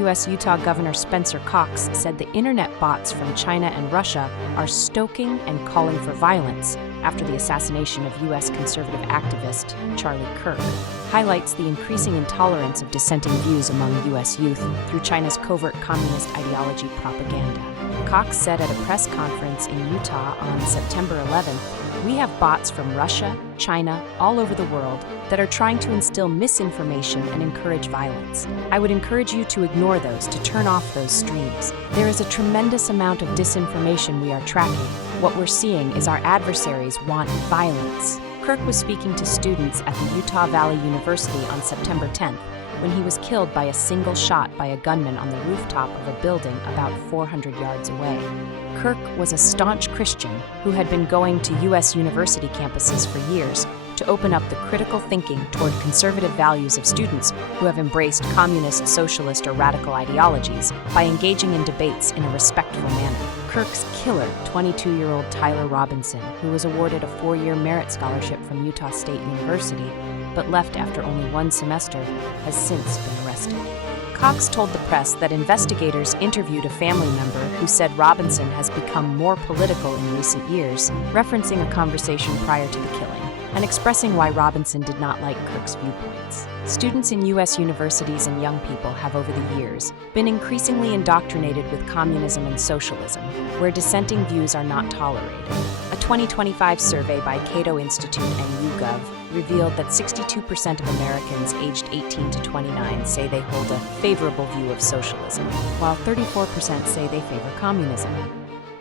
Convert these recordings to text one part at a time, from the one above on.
U.S. Utah Governor Spencer Cox said the internet bots from China and Russia are stoking and calling for violence after the assassination of U.S. conservative activist Charlie Kirk, highlights the increasing intolerance of dissenting views among U.S. youth through China's covert communist ideology propaganda. Cox said at a press conference in Utah on September 11th, "We have bots from Russia, China, all over the world that are trying to instill misinformation and encourage violence. I would encourage you to ignore those, to turn off those streams. There is a tremendous amount of disinformation we are tracking. What we're seeing is our adversaries want violence." Kirk was speaking to students at the Utah Valley University on September 10th when he was killed by a single shot by a gunman on the rooftop of a building about 400 yards away. Kirk was a staunch Christian who had been going to U.S. university campuses for years to open up the critical thinking toward conservative values of students who have embraced communist, socialist, or radical ideologies by engaging in debates in a respectful manner. Kirk's killer, 22-year-old Tyler Robinson, who was awarded a 4-year merit scholarship from Utah State University, but left after only 1 semester, has since been arrested. Cox told the press that investigators interviewed a family member who said Robinson has become more political in recent years, referencing a conversation prior to the killing, and expressing why Robinson did not like Kirk's viewpoints. Students in U.S. universities and young people have over the years been increasingly indoctrinated with communism and socialism, where dissenting views are not tolerated. A 2025 survey by Cato Institute and YouGov revealed that 62% of Americans aged 18 to 29 say they hold a favorable view of socialism, while 34% say they favor communism.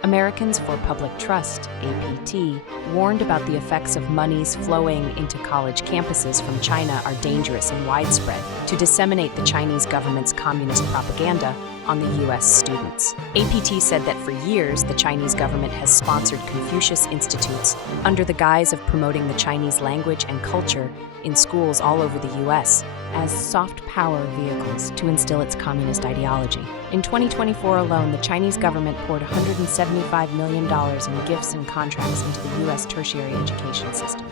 Americans for Public Trust, APT, warned about the effects of monies flowing into college campuses from China are dangerous and widespread to disseminate the Chinese government's communist propaganda on the U.S. students. APT said that for years, the Chinese government has sponsored Confucius Institutes under the guise of promoting the Chinese language and culture in schools all over the U.S. as soft power vehicles to instill its communist ideology. In 2024 alone, the Chinese government poured $175 million in gifts and contracts into the U.S. tertiary education system.